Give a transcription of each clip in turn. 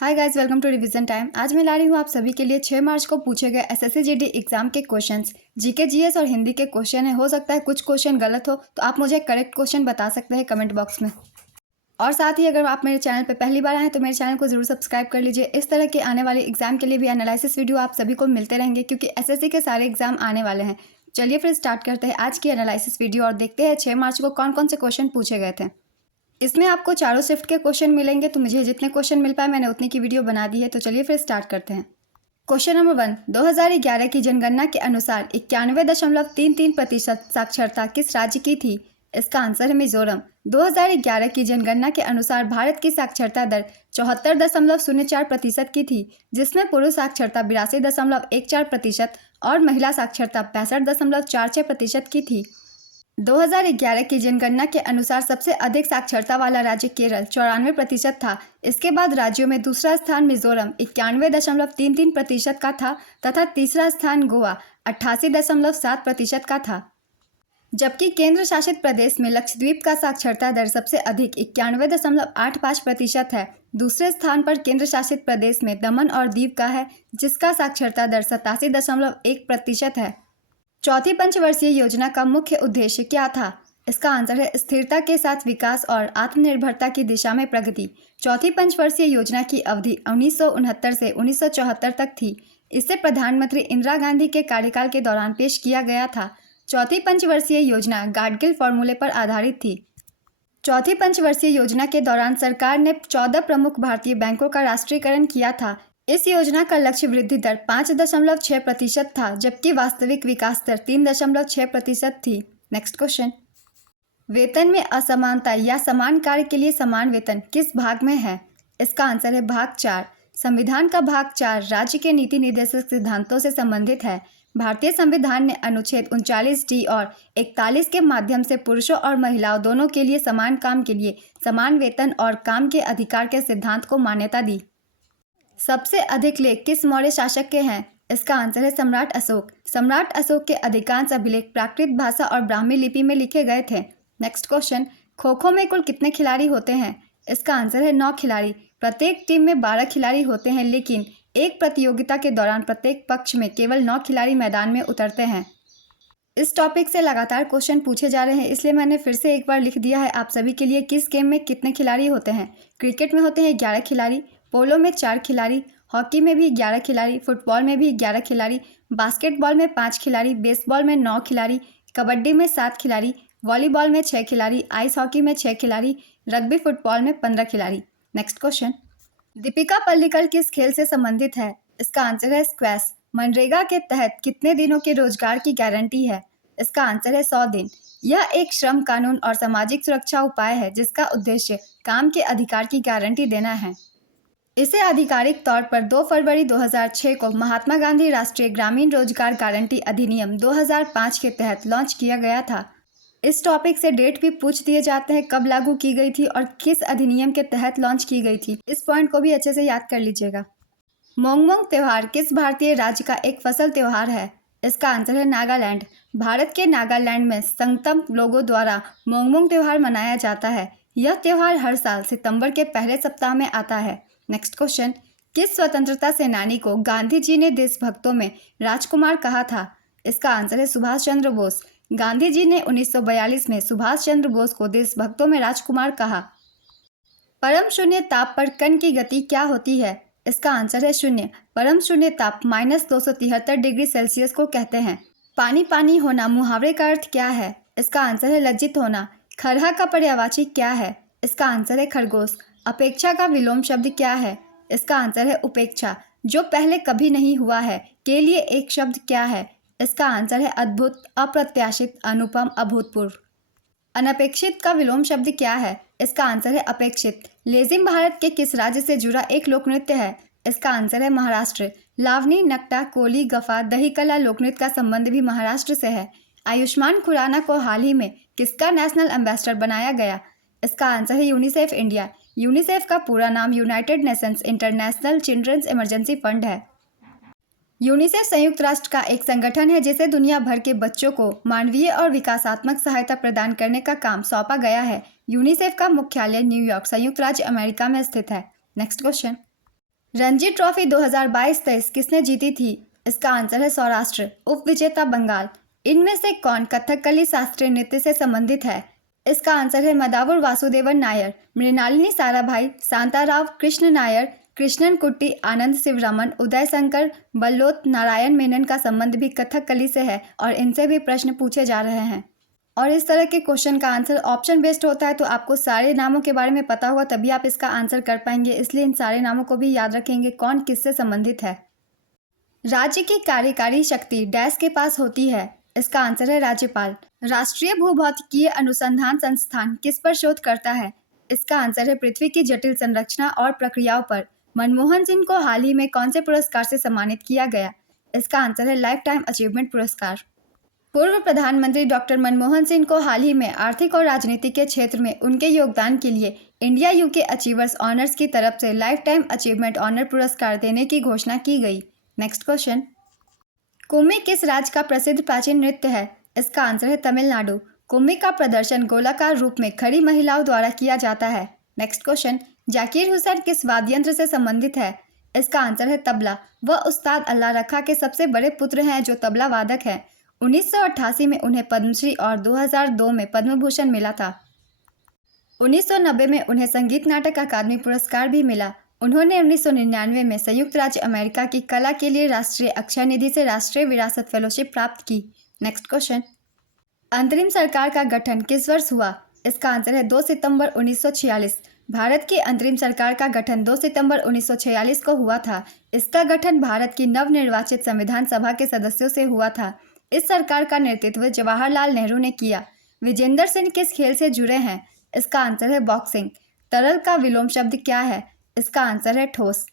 Hi guys, welcome to revision time. आज मैं ला रही हूँ आप सभी के लिए 6 मार्च को पूछे गए एसएससी जीडी एग्जाम के क्वेश्चंस। जीके जीएस और हिंदी के क्वेश्चन है। हो सकता है कुछ क्वेश्चन गलत हो तो आप मुझे करेक्ट क्वेश्चन बता सकते हैं कमेंट बॉक्स में। और साथ ही अगर आप मेरे चैनल पर पहली बार आए हैं तो मेरे चैनल को जरूर सब्सक्राइब कर लीजिए। इस तरह के आने वाले एग्जाम के लिए भी एनालिसिस वीडियो आप सभी को मिलते रहेंगे क्योंकि एसएससी के सारे एग्जाम आने वाले हैं। चलिए फिर स्टार्ट करते हैं आज की एनालिसिस वीडियो और देखते हैं 6 मार्च को कौन कौन से क्वेश्चन पूछे गए थे। इसमें आपको चारों शिफ्ट के क्वेश्चन मिलेंगे, तो मुझे जितने क्वेश्चन मिल पाए मैंने उतनी की वीडियो बना दी है। तो चलिए फिर स्टार्ट करते हैं। क्वेश्चन नंबर 1, 2011 की जनगणना के अनुसार 91.33% साक्षरता किस राज्य की थी? इसका आंसर है मिजोरम। 2011 की जनगणना के अनुसार भारत की साक्षरता दर 74.04% की थी, जिसमें पुरुष साक्षरता 82.14% और महिला साक्षरता 65.46% की थी। 2011 की जनगणना के अनुसार सबसे अधिक साक्षरता वाला राज्य केरल 94% था। इसके बाद राज्यों में दूसरा स्थान मिजोरम 91.33% का था तथा तीसरा स्थान गोवा 88.7% का था। जबकि केंद्र शासित प्रदेश में लक्षद्वीप का साक्षरता दर सबसे अधिक 91.85% है। दूसरे स्थान पर केंद्र शासित प्रदेश में दमन और दीव का है, जिसका साक्षरता दर 87.1% है। चौथी पंचवर्षीय योजना का मुख्य उद्देश्य क्या था? इसका आंसर है स्थिरता के साथ विकास और आत्मनिर्भरता की दिशा में प्रगति। चौथी पंचवर्षीय योजना की अवधि 1969 से 1974 तक थी। इसे प्रधानमंत्री इंदिरा गांधी के कार्यकाल के दौरान पेश किया गया था। चौथी पंचवर्षीय योजना गाडगिल फॉर्मूले पर आधारित थी। चौथी पंचवर्षीय योजना के दौरान सरकार ने 14 प्रमुख भारतीय बैंकों का राष्ट्रीयकरण किया था। इस योजना का लक्ष्य वृद्धि दर 5.6% था, जबकि वास्तविक विकास दर 3.6% थी। नेक्स्ट क्वेश्चन, वेतन में असमानता या समान कार्य के लिए समान वेतन किस भाग में है? इसका आंसर है भाग 4। संविधान का भाग 4 राज्य के नीति निर्देशक सिद्धांतों से संबंधित है। भारतीय संविधान ने अनुच्छेद 39D और 41 के माध्यम से पुरुषों और महिलाओं दोनों के लिए समान काम के लिए समान वेतन और काम के अधिकार के सिद्धांत को मान्यता दी। सबसे अधिक लेख किस मौर्य शासक के हैं? इसका आंसर है सम्राट अशोक। सम्राट अशोक के अधिकांश अभिलेख प्राकृत भाषा और ब्राह्मी लिपि में लिखे गए थे। नेक्स्ट क्वेश्चन, खो खो में कुल कितने खिलाड़ी होते हैं? इसका आंसर है 9 खिलाड़ी। प्रत्येक टीम में 12 खिलाड़ी होते हैं, लेकिन एक प्रतियोगिता के दौरान प्रत्येक पक्ष में केवल 9 खिलाड़ी मैदान में उतरते हैं। इस टॉपिक से लगातार क्वेश्चन पूछे जा रहे हैं, इसलिए मैंने फिर से एक बार लिख दिया है आप सभी के लिए किस गेम में कितने खिलाड़ी होते हैं। क्रिकेट में होते हैं 11 खिलाड़ी, पोलो में 4 खिलाड़ी, हॉकी में भी 11 खिलाड़ी, फुटबॉल में भी 11 खिलाड़ी, बास्केटबॉल में 5 खिलाड़ी, बेसबॉल में 9 खिलाड़ी, कबड्डी में 7 खिलाड़ी, वॉलीबॉल में 6 खिलाड़ी, आइस हॉकी में 6 खिलाड़ी, रग्बी फुटबॉल में 15 खिलाड़ी। नेक्स्ट क्वेश्चन, दीपिका पल्लिकल किस खेल से संबंधित है? इसका आंसर है स्क्वैश। मनरेगा के तहत कितने दिनों के रोजगार की गारंटी है? इसका आंसर है 100 दिन। यह एक श्रम कानून और सामाजिक सुरक्षा उपाय है जिसका उद्देश्य काम के अधिकार की गारंटी देना है। इसे आधिकारिक तौर पर 2 फरवरी 2006 को महात्मा गांधी राष्ट्रीय ग्रामीण रोजगार गारंटी अधिनियम 2005 के तहत लॉन्च किया गया था। इस टॉपिक से डेट भी पूछ दिए जाते हैं, कब लागू की गई थी और किस अधिनियम के तहत लॉन्च की गई थी। इस पॉइंट को भी अच्छे से याद कर लीजिएगा। मोंगमोंग त्योहार किस भारतीय राज्य का एक फसल त्योहार है? इसका आंसर है नागालैंड। भारत के नागालैंड में संगतम लोगों द्वारा मोंगमोंग त्योहार मनाया जाता है। यह त्योहार हर साल सितंबर के पहले सप्ताह में आता है। नेक्स्ट क्वेश्चन, किस स्वतंत्रता सेनानी को गांधी जी ने देशभक्तों में राजकुमार कहा था? इसका आंसर है सुभाष चंद्र बोस। गांधी जी ने 1942 में सुभाष चंद्र बोस को देशभक्तों में राजकुमार कहा। परम शून्य ताप पर कण की गति क्या होती है? इसका आंसर है शून्य। परम शून्य ताप -273 डिग्री सेल्सियस को कहते हैं। पानी पानी होना मुहावरे का अर्थ क्या है? इसका आंसर है लज्जित होना। खरहा का पर्यायवाची क्या है? इसका आंसर है खरगोश। अपेक्षा का विलोम शब्द क्या है? इसका आंसर है उपेक्षा। जो पहले कभी नहीं हुआ है के लिए एक शब्द क्या है? इसका आंसर है अद्भुत, अप्रत्याशित, अनुपम, अभूतपूर्व। अनपेक्षित का विलोम शब्द क्या है? इसका आंसर है अपेक्षित। लेजिम भारत के किस राज्य से जुड़ा एक लोक नृत्य है? इसका आंसर है महाराष्ट्र। लावनी, नकटा, कोली, गफा, दही कला लोकनृत्य का संबंध भी महाराष्ट्र से है। आयुष्मान खुराना को हाल ही में किसका नेशनल एम्बेसडर बनाया गया? इसका आंसर है यूनिसेफ इंडिया। यूनिसेफ का पूरा नाम United Nations International Children's Emergency Fund है। यूनिसेफ संयुक्त राष्ट्र का एक संगठन है जिसे दुनिया भर के बच्चों को मानवीय और विकासात्मक सहायता प्रदान करने का काम सौंपा गया है। यूनिसेफ का मुख्यालय न्यूयॉर्क, संयुक्त राज्य अमेरिका में स्थित है। नेक्स्ट क्वेश्चन, रणजी ट्रॉफी 2022-23 किसने जीती थी? इसका आंसर है सौराष्ट्र। उप विजेता बंगाल। इनमें से कौन कथकली शास्त्रीय नृत्य से संबंधित है? इसका आंसर है मदावुर वासुदेवन नायर, मृणालिनी साराभाई, शांताराव कृष्ण नायर, कृष्णन कुट्टी, आनंद शिवरमन, उदय शंकर, बल्लोत नारायण मेनन का संबंध भी कथकली से है और इनसे भी प्रश्न पूछे जा रहे हैं। और इस तरह के क्वेश्चन का आंसर ऑप्शन बेस्ड होता है, तो आपको सारे नामों के बारे में पता होगा तभी आप इसका आंसर कर पाएंगे, इसलिए इन सारे नामों को भी याद रखेंगे कौन किससे संबंधित है। राज्य की कार्यकारी शक्ति डैश के पास होती है? इसका आंसर है राज्यपाल। राष्ट्रीय भूभौतिकीय अनुसंधान संस्थान किस पर शोध करता है? इसका आंसर है पृथ्वी की जटिल संरचना और प्रक्रियाओं पर। मनमोहन सिंह को हाल ही में कौन से पुरस्कार से सम्मानित किया गया? इसका आंसर है लाइफ टाइम अचीवमेंट पुरस्कार। पूर्व प्रधानमंत्री डॉक्टर मनमोहन सिंह को हाल ही में आर्थिक और राजनीति के क्षेत्र में उनके योगदान के लिए इंडिया यूके अचीवर्स ऑनर्स की तरफ से लाइफ टाइम अचीवमेंट ऑनर पुरस्कार देने की घोषणा की गई। नेक्स्ट क्वेश्चन, कुम्मी किस राज्य का प्रसिद्ध प्राचीन नृत्य है? इसका आंसर है तमिलनाडु। कुम्मी का प्रदर्शन गोलाकार रूप में खड़ी महिलाओं द्वारा किया जाता है। नेक्स्ट क्वेश्चन, जाकिर हुसैन किस वाद्य यंत्र से संबंधित है? इसका आंसर है तबला। वह उस्ताद अल्लाह रखा के सबसे बड़े पुत्र हैं जो तबला वादक हैं। 1988 में उन्हें पद्मश्री और 2002 में पद्म भूषण मिला था। 1990 में उन्हें संगीत नाटक अकादमी पुरस्कार भी मिला। उन्होंने 1999 में संयुक्त राज्य अमेरिका की कला के लिए राष्ट्रीय अक्षय निधि से राष्ट्रीय विरासत फेलोशिप प्राप्त की। नेक्स्ट क्वेश्चन, अंतरिम सरकार का गठन किस वर्ष हुआ? इसका आंसर है 2 सितंबर 1946। भारत की अंतरिम सरकार का गठन 2 सितंबर 1946 को हुआ था। इसका गठन भारत की नवनिर्वाचित संविधान सभा के सदस्यों से हुआ था। इस सरकार का नेतृत्व जवाहरलाल नेहरू ने किया। विजेंदर सिंह किस खेल से जुड़े हैं? इसका आंसर है बॉक्सिंग। तरल का विलोम शब्द क्या है? इसका आंसर है ठोस।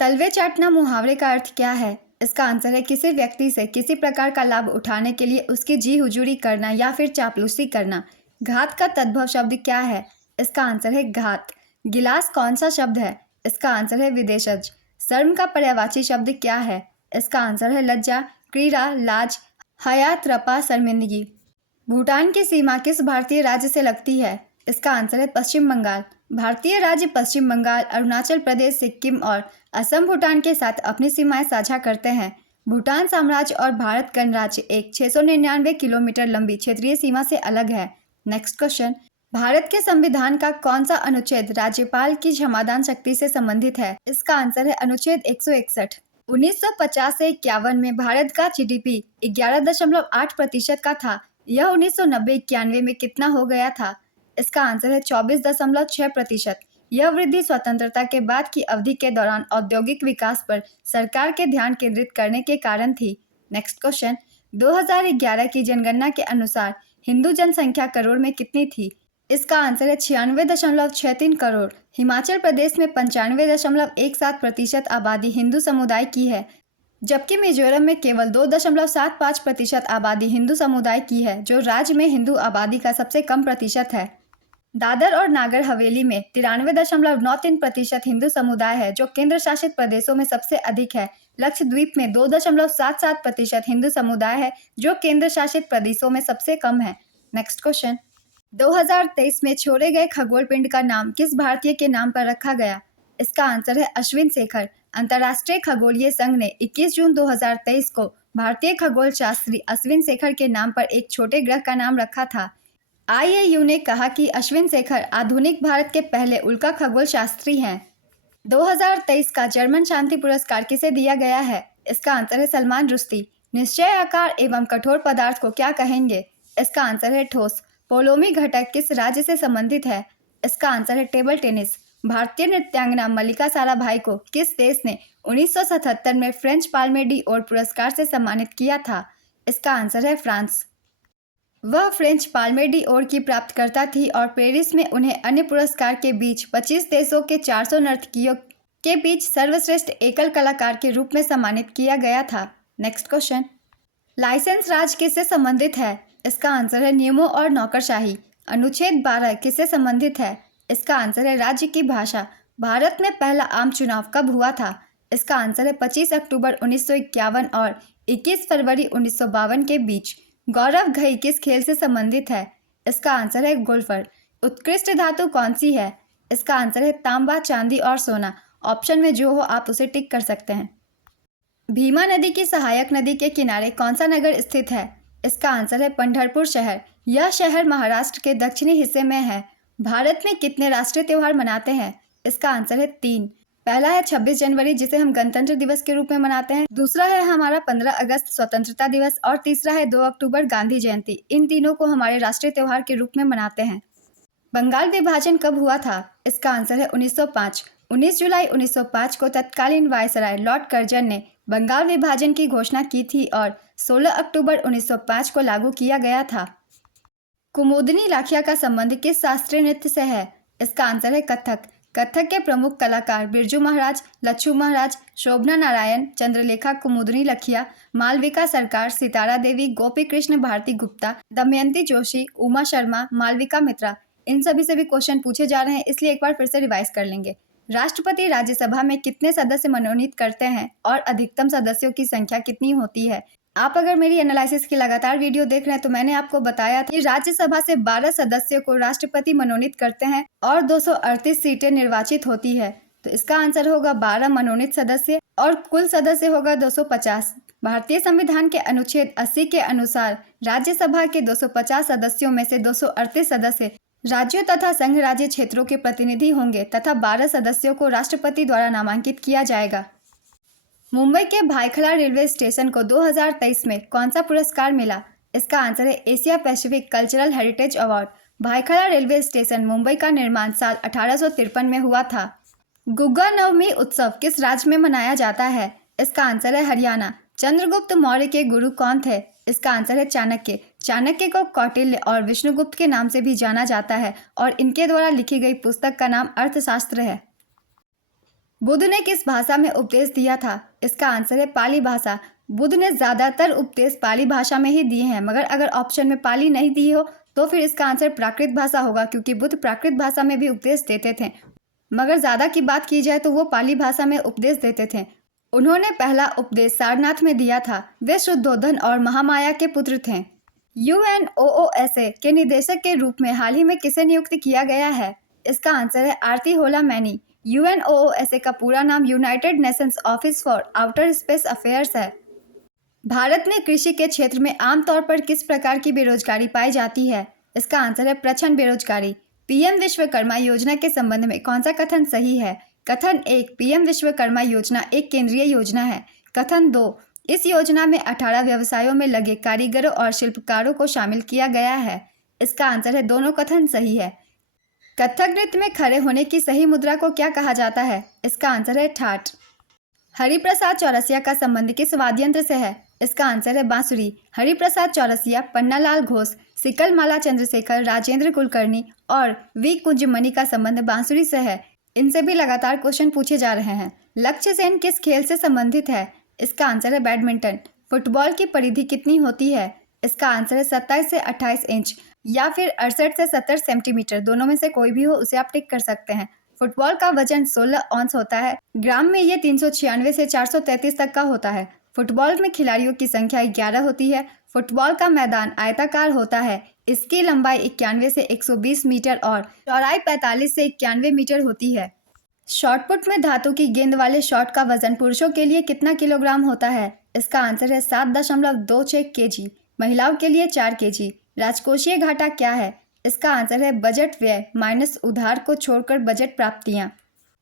तलवे चाटना मुहावरे का अर्थ क्या है? इसका आंसर है किसी व्यक्ति से किसी प्रकार का लाभ उठाने के लिए उसकी जी हुजूरी करना या फिर चापलूसी करना। घात का तद्भव शब्द क्या है? इसका आंसर है घात। गिलास कौन सा शब्द है? इसका आंसर है विदेशज। शर्म का पर्यायवाची शब्द क्या है? इसका आंसर है लज्जा, क्रीड़ा, लाज, हया, त्रपा, शर्मिंदगी। भूटान की सीमा किस भारतीय राज्य से लगती है? इसका आंसर है पश्चिम बंगाल। भारतीय राज्य पश्चिम बंगाल, अरुणाचल प्रदेश, सिक्किम और असम भूटान के साथ अपनी सीमाएं साझा करते हैं। भूटान साम्राज्य और भारत गणराज्य एक 699 किलोमीटर लंबी क्षेत्रीय सीमा से अलग है। नेक्स्ट क्वेश्चन, भारत के संविधान का कौन सा अनुच्छेद राज्यपाल की क्षमादान शक्ति से संबंधित है? इसका आंसर है अनुच्छेद 161। 1950 से 51 में भारत का जीडीपी 11.8% का था। यह 1990-91 में कितना हो गया था? इसका आंसर है 24.6%। यह वृद्धि स्वतंत्रता के बाद की अवधि के दौरान औद्योगिक विकास पर सरकार के ध्यान केंद्रित करने के कारण थी। नेक्स्ट क्वेश्चन, 2011 की जनगणना के अनुसार हिंदू जनसंख्या करोड़ में कितनी थी? इसका आंसर है 96.63 करोड़। हिमाचल प्रदेश में 95.17% आबादी हिंदू समुदाय की है, जबकि मिजोरम में केवल 2.75% आबादी हिंदू समुदाय की है, जो राज्य में हिंदू आबादी का सबसे कम प्रतिशत है। दादर और नागर हवेली में 93.93% हिंदू समुदाय है, जो केंद्र शासित प्रदेशों में सबसे अधिक है। लक्षद्वीप में 2.77% हिंदू समुदाय है, जो केंद्र शासित प्रदेशों में सबसे कम है। नेक्स्ट क्वेश्चन, 2023 में छोड़े गए खगोल पिंड का नाम किस भारतीय के नाम पर रखा गया? इसका आंसर है अश्विन शेखर। अंतर्राष्ट्रीय खगोलीय संघ ने 21 जून 2023 को भारतीय खगोल शास्त्री अश्विन शेखर के नाम पर एक छोटे ग्रह का नाम रखा था। आईएयू ने कहा कि अश्विन शेखर आधुनिक भारत के पहले उल्का खगोल शास्त्री हैं। 2023 का जर्मन शांति पुरस्कार किसे दिया गया है? इसका आंसर है सलमान रुश्दी। निश्चय आकार एवं कठोर पदार्थ को क्या कहेंगे? इसका आंसर है ठोस। पोलोमी घटक किस राज्य से संबंधित है? इसका आंसर है टेबल टेनिस। भारतीय नृत्यांगना मल्लिका साराभाई को किस देश ने 1977 में फ्रेंच पाल्मे डी ओर पुरस्कार से सम्मानित किया था? इसका आंसर है फ्रांस। वह फ्रेंच पाल्मे डी ओर की प्राप्तकर्ता थी और पेरिस में उन्हें अन्य पुरस्कार के बीच 25 देशों के 400 नर्तकियों के बीच सर्वश्रेष्ठ एकल कलाकार के रूप में सम्मानित किया गया था। नेक्स्ट क्वेश्चन, लाइसेंस राज किससे संबंधित है? इसका आंसर है नियमों और नौकरशाही। अनुच्छेद 12 किससे संबंधित है? इसका आंसर है राज्य की भाषा। भारत में पहला आम चुनाव कब हुआ था? इसका आंसर है 25 अक्टूबर 1951 और 21 फरवरी 1952 के बीच। गौरव घई किस खेल से संबंधित है? इसका आंसर है गोल्फर। उत्कृष्ट धातु कौन सी है? इसका आंसर है तांबा, चांदी और सोना। ऑप्शन में जो हो आप उसे टिक कर सकते हैं। भीमा नदी की सहायक नदी के किनारे कौन सा नगर स्थित है? इसका आंसर है पंढरपुर शहर। यह शहर महाराष्ट्र के दक्षिणी हिस्से में है। भारत में कितने राष्ट्रीय त्योहार मनाते हैं? इसका आंसर है 3। पहला है 26 जनवरी जिसे हम गणतंत्र दिवस के रूप में मनाते हैं, दूसरा है हमारा 15 अगस्त स्वतंत्रता दिवस और तीसरा है 2 अक्टूबर गांधी जयंती। इन तीनों को हमारे राष्ट्रीय त्योहार के रूप में मनाते हैं। बंगाल विभाजन कब हुआ था? इसका आंसर है 1905। 19 जुलाई 1905 को तत्कालीन वायसराय लॉर्ड कर्जन ने बंगाल विभाजन की घोषणा की थी और 16 अक्टूबर 1905 को लागू किया गया था। कुमुदनी लाखिया का संबंध किस शास्त्रीय नृत्य से है? इसका आंसर है कथक। कथक के प्रमुख कलाकार बिरजू महाराज, लच्छू महाराज, शोभना नारायण, चंद्रलेखा कुमुदनी लखिया, मालविका सरकार, सितारा देवी, गोपी कृष्ण भारती गुप्ता, दमयंती जोशी, उमा शर्मा, मालविका मित्रा। इन सभी से भी क्वेश्चन पूछे जा रहे हैं, इसलिए एक बार फिर से रिवाइज कर लेंगे। राष्ट्रपति राज्यसभा में कितने सदस्य मनोनीत करते हैं और अधिकतम सदस्यों की संख्या कितनी होती है? आप अगर मेरी एनालिसिस की लगातार वीडियो देख रहे हैं तो मैंने आपको बताया था कि राज्यसभा से 12 सदस्यों को राष्ट्रपति मनोनीत करते हैं और 238 सीटें निर्वाचित होती है। तो इसका आंसर होगा 12 मनोनीत सदस्य और कुल सदस्य होगा 250। भारतीय संविधान के अनुच्छेद 80 के अनुसार राज्यसभा के 250 सदस्यों में से 238 सदस्य राज्यों तथा संघ राज्य क्षेत्रों के प्रतिनिधि होंगे तथा 12 सदस्यों को राष्ट्रपति द्वारा नामांकित किया जाएगा। मुंबई के भायखला रेलवे स्टेशन को 2023 में कौन सा पुरस्कार मिला? इसका आंसर है Asia Pacific cultural heritage award. Byculla railway station Mumbai का निर्माण साल 1853 में हुआ था। गुग्गा नवमी उत्सव किस राज्य में मनाया जाता है? इसका आंसर है हरियाणा। चंद्रगुप्त मौर्य के गुरु कौन थे? इसका आंसर है चाणक्य। चाणक्य को कौटिल्य और विष्णुगुप्त के नाम से भी जाना जाता है और इनके द्वारा लिखी गई पुस्तक का नाम अर्थशास्त्र है। बुद्ध ने किस भाषा में उपदेश दिया था? इसका आंसर है पाली भाषा। बुद्ध ने ज़्यादातर उपदेश पाली भाषा में ही दिए हैं, मगर अगर ऑप्शन में पाली नहीं दी हो तो फिर इसका आंसर प्राकृत भाषा होगा, क्योंकि बुद्ध प्राकृत भाषा में भी उपदेश देते थे, मगर ज़्यादा की बात की जाए तो वो पाली भाषा में उपदेश देते थे। उन्होंने पहला उपदेश सारनाथ में दिया था। वे शुद्धोधन और महामाया के पुत्र थे। UNOOSA के निदेशक के रूप में हाल ही में किसे नियुक्त किया गया है? इसका आंसर है आरती होला मैनी। UNOOSA का पूरा नाम United Nations office for outer space affairs है। भारत में कृषि के क्षेत्र में आमतौर पर किस प्रकार की बेरोजगारी पाई जाती है? इसका आंसर है प्रच्छन्न बेरोजगारी। PM विश्वकर्मा योजना के संबंध में कौन सा कथन सही है? कथन 1, PM विश्वकर्मा योजना एक केंद्रीय योजना है। कथन 2, इस योजना में 18 व्यवसायों में लगे कारीगरों और शिल्पकारों को शामिल किया गया है। इसका आंसर है दोनों कथन सही है। कथक नृत्य में खड़े होने की सही मुद्रा को क्या कहा जाता है? इसका आंसर है ठाठ। हरिप्रसाद चौरसिया का संबंध किस वाद्ययंत्र से है? इसका आंसर है बांसुरी। हरिप्रसाद चौरसिया, पन्नालाल घोष, सिकलमाला चंद्रशेखर, राजेंद्र कुलकर्णी और वी कुंजमणि का संबंध बांसुरी से है। इनसे भी लगातार क्वेश्चन पूछे जा रहे हैं। लक्ष्य सेन किस खेल से संबंधित है? इसका आंसर है बैडमिंटन। फुटबॉल की परिधि कितनी होती है? इसका आंसर है 27 से 28 इंच या फिर 68 से 70 सेंटीमीटर, दोनों में से कोई भी हो उसे आप टिक कर सकते हैं। फुटबॉल का वजन 16 औंस होता है। ग्राम में ये 396 से 433 तक का होता है। फुटबॉल में खिलाड़ियों की संख्या 11 होती है। फुटबॉल का मैदान आयताकार होता है। इसकी लंबाई 91 से 120 मीटर और चौड़ाई 45 से 91 मीटर होती है। शॉटपुट में धातु की गेंद वाले शॉट का वजन पुरुषों के लिए कितना किलोग्राम होता है? इसका आंसर है 7.26 kg, महिलाओं के लिए 4 kg। राजकोषीय घाटा क्या है? इसका आंसर है बजट व्यय माइनस उधार को छोड़कर बजट प्राप्तियां।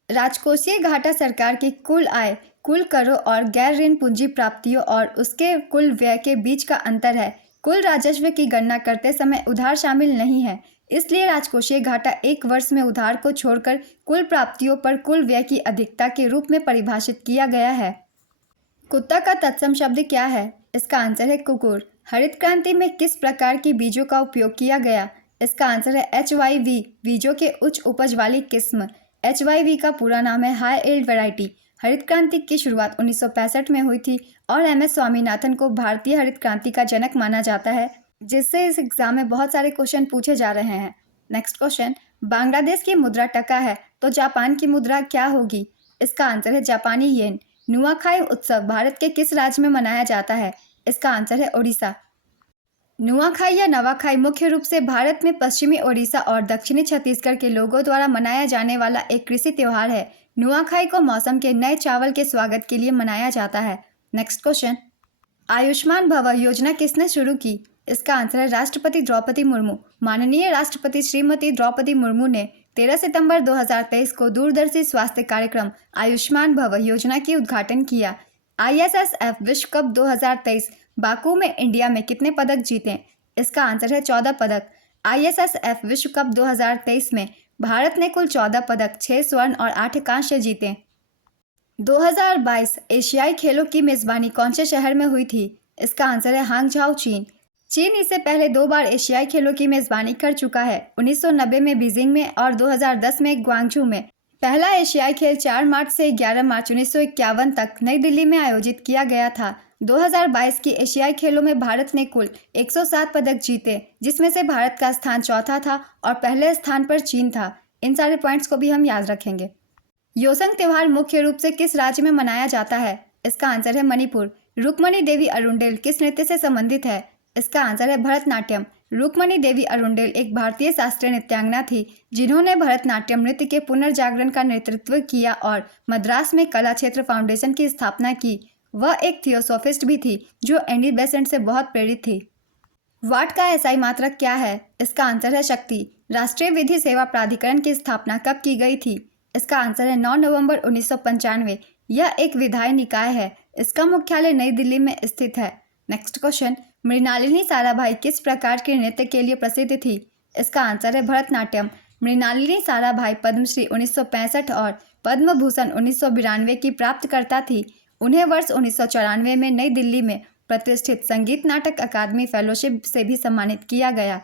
राजकोषीय घाटा सरकार की कुल आय, कुल करों और गैर ऋण पूंजी प्राप्तियों और उसके कुल व्यय के बीच का अंतर है। कुल राजस्व की गणना करते समय उधार शामिल नहीं है, इसलिए राजकोषीय घाटा एक वर्ष में उधार को छोड़कर कुल प्राप्तियों पर कुल व्यय की अधिकता के रूप में परिभाषित किया गया है। कुत्ता का तत्सम शब्द क्या है? इसका आंसर है कुकुर। हरित क्रांति में किस प्रकार की बीजों का उपयोग किया गया? इसका आंसर है HYV, बीजों के उच्च उपज वाली किस्म। HYV का पूरा नाम है हाई यील्ड वैरायटी। हरित क्रांति की शुरुआत 1965 में हुई थी और MS स्वामीनाथन को भारतीय हरित क्रांति का जनक माना जाता है, जिससे इस एग्जाम में बहुत सारे क्वेश्चन पूछे जा रहे हैं। नेक्स्ट क्वेश्चन, बांग्लादेश की मुद्रा टका है तो जापान की मुद्रा क्या होगी? इसका आंसर है जापानी येन। नुआखाई उत्सव भारत के किस राज्य में मनाया जाता है? इसका आंसर है ओडिशा। नुआखाई या नवाखाई मुख्य रूप से भारत में पश्चिमी ओडिशा और दक्षिणी छत्तीसगढ़ के लोगों द्वारा मनाया जाने वाला एक कृषि त्यौहार है। नुआखाई को मौसम के नए चावल के स्वागत के लिए मनाया जाता है। नेक्स्ट क्वेश्चन, आयुष्मान भव योजना किसने शुरू की? इसका आंसर है राष्ट्रपति द्रौपदी मुर्मू। माननीय राष्ट्रपति श्रीमती द्रौपदी मुर्मू ने 13 सितंबर 2023 को दूरदर्शी स्वास्थ्य कार्यक्रम आयुष्मान भव योजना की उद्घाटन किया। ISSF विश्व कप 2023 बाकू में इंडिया में कितने पदक जीते? इसका आंसर है 14 पदक। ISSF विश्व कप 2023 में भारत ने कुल 14 पदक, 6 स्वर्ण और 8 कांस्य जीते। 2022 एशियाई खेलों की मेजबानी कौन से शहर में हुई थी? इसका आंसर है हांगझाओ, चीन। चीन इससे पहले 2 बार एशियाई खेलों की मेजबानी कर चुका है, 1990 में बीजिंग में और 2010 में ग्वांगझू में। पहला एशियाई खेल 4 मार्च से 11 मार्च 1951 तक नई दिल्ली में आयोजित किया गया था। 2022 की एशियाई खेलों में भारत ने कुल 107 पदक जीते, जिसमें से भारत का स्थान चौथा था और पहले स्थान पर चीन था। इन सारे पॉइंट्स को भी हम याद रखेंगे। योसंग त्योहार मुख्य रूप से किस राज्य में मनाया जाता है? इसका आंसर है मणिपुर। रुक्मणी देवी अरुंडेल किस नृत्य से संबंधित है? इसका आंसर है भरतनाट्यम। रुक्मणी देवी अरुंडेल एक भारतीय शास्त्रीय नृत्यांगना थी जिन्होंने भरतनाट्यम नृत्य के पुनर्जागरण का नेतृत्व किया और मद्रास में कला क्षेत्र फाउंडेशन की स्थापना की। वह एक थियोसोफिस्ट भी थी जो एनी बेसेंट से बहुत प्रेरित थी। वाट का एसआई मात्रक क्या है? इसका आंसर है शक्ति। राष्ट्रीय विधि सेवा प्राधिकरण की स्थापना कब की गई थी? इसका आंसर है 9 नवंबर 1995। यह एक विधायी निकाय है। इसका मुख्यालय नई दिल्ली में स्थित है। नेक्स्ट क्वेश्चन, मृणालिनी साराभाई किस प्रकार के नृत्य के लिए प्रसिद्ध थी? इसका आंसर है भरतनाट्यम। मृणालिनी साराभाई पद्मश्री 1965 और पद्म भूषण 1992 की प्राप्तकर्ता थी। उन्हें वर्ष 1994 में नई दिल्ली में प्रतिष्ठित संगीत नाटक अकादमी फेलोशिप से भी सम्मानित किया गया।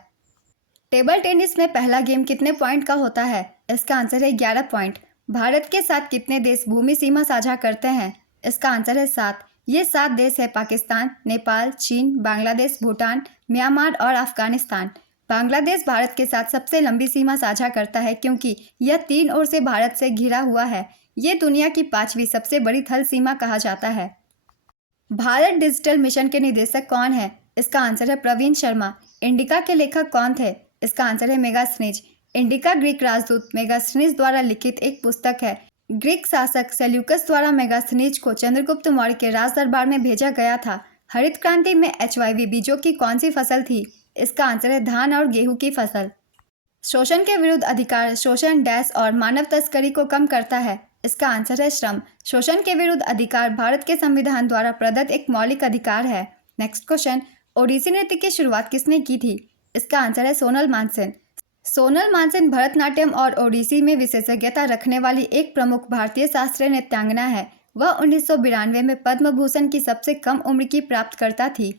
टेबल टेनिस में पहला गेम कितने पॉइंट का होता है? इसका आंसर है 11 पॉइंट। भारत के साथ कितने देश भूमि सीमा साझा करते हैं? इसका आंसर है 7। ये 7 देश है पाकिस्तान, नेपाल, चीन, बांग्लादेश, भूटान, म्यांमार और अफगानिस्तान। बांग्लादेश भारत के साथ सबसे लंबी सीमा साझा करता है क्योंकि यह 3 ओर से भारत से घिरा हुआ है। ये दुनिया की 5वीं सबसे बड़ी थल सीमा कहा जाता है। भारत डिजिटल मिशन के निदेशक कौन है? इसका आंसर है प्रवीण शर्मा। इंडिका के लेखक कौन थे? इसका आंसर है मेगास्थनीज। इंडिका ग्रीक राजदूत मेगास्थनीज द्वारा लिखित एक पुस्तक है। ग्रीक शासक सेल्यूकस द्वारा मेगास्थनीज को चंद्रगुप्त मौर्य के राज दरबार में भेजा गया था। हरित क्रांति में HYV बीजों की कौन सी फसल थी? इसका आंसर है धान और गेहूं की फसल। शोषण के विरुद्ध अधिकार शोषण डैश और मानव तस्करी को कम करता है। इसका आंसर है श्रम। शोषण के विरुद्ध अधिकार भारत के संविधान द्वारा प्रदत्त एक मौलिक अधिकार है। नेक्स्ट क्वेश्चन, ओडिसी नृत्य की शुरुआत किसने की थी? इसका आंसर है सोनल मानसिंह। सोनल मानसिंह भरतनाट्यम और ओडिसी में विशेषज्ञता रखने वाली एक प्रमुख भारतीय शास्त्रीय नृत्यांगना है। वह 1992 में पद्म भूषण की सबसे कम उम्र की प्राप्तकर्ता थी।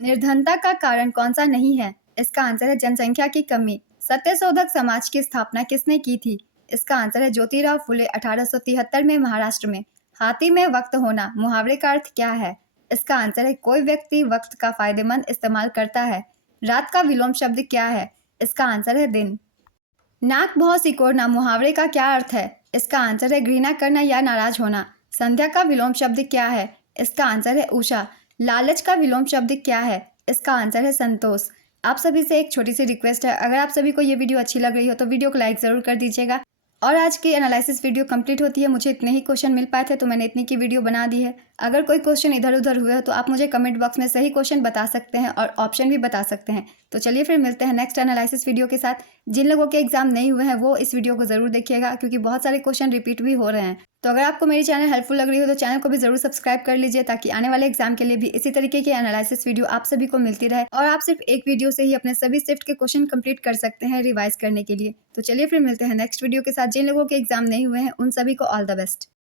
निर्धनता का कारण कौन सा नहीं है? इसका आंसर है जनसंख्या की कमी। सत्यशोधक समाज की स्थापना किसने की थी? इसका आंसर है ज्योतिराव फुले 1873 में महाराष्ट्र में। हाथी में वक्त होना मुहावरे का अर्थ क्या है? इसका आंसर है कोई व्यक्ति वक्त का फायदेमंद इस्तेमाल करता है। रात का विलोम शब्द क्या है? इसका आंसर है दिन। नाक भौं सिकोड़ना मुहावरे का क्या अर्थ है? इसका आंसर है घृणा करना या नाराज होना। संध्या का विलोम शब्द क्या है? इसका आंसर है उषा। लालच का विलोम शब्द क्या है? इसका आंसर है संतोष। आप सभी से एक छोटी सी रिक्वेस्ट है, अगर आप सभी को ये वीडियो अच्छी लग रही हो तो वीडियो को लाइक ज़रूर कर दीजिएगा। और आज की एनालिसिस वीडियो कंप्लीट होती है। मुझे इतने ही क्वेश्चन मिल पाए थे तो मैंने इतनी की वीडियो बना दी है। अगर कोई क्वेश्चन इधर उधर हुए हो तो आप मुझे कमेंट बॉक्स में सही क्वेश्चन बता सकते हैं और ऑप्शन भी बता सकते हैं। तो चलिए फिर मिलते हैं नेक्स्ट एनालिसिस वीडियो के साथ। जिन लोगों के एग्जाम नहीं हुए हैं वो इस वीडियो को ज़रूर देखिएगा क्योंकि बहुत सारे क्वेश्चन रिपीट भी हो रहे हैं। तो अगर आपको मेरी चैनल हेल्पफुल लग रही हो तो चैनल को भी जरूर सब्सक्राइब कर लीजिए ताकि आने वाले एग्जाम के लिए भी इसी तरीके की एनालिसिस वीडियो आप सभी को मिलती रहे और आप सिर्फ एक वीडियो से ही अपने सभी शिफ्ट के क्वेश्चन कंप्लीट कर सकते हैं रिवाइज करने के लिए। तो चलिए फिर मिलते हैं नेक्स्ट वीडियो के साथ। जिन लोगों के एग्जाम नहीं हुए हैं उन सभी को ऑल द बेस्ट।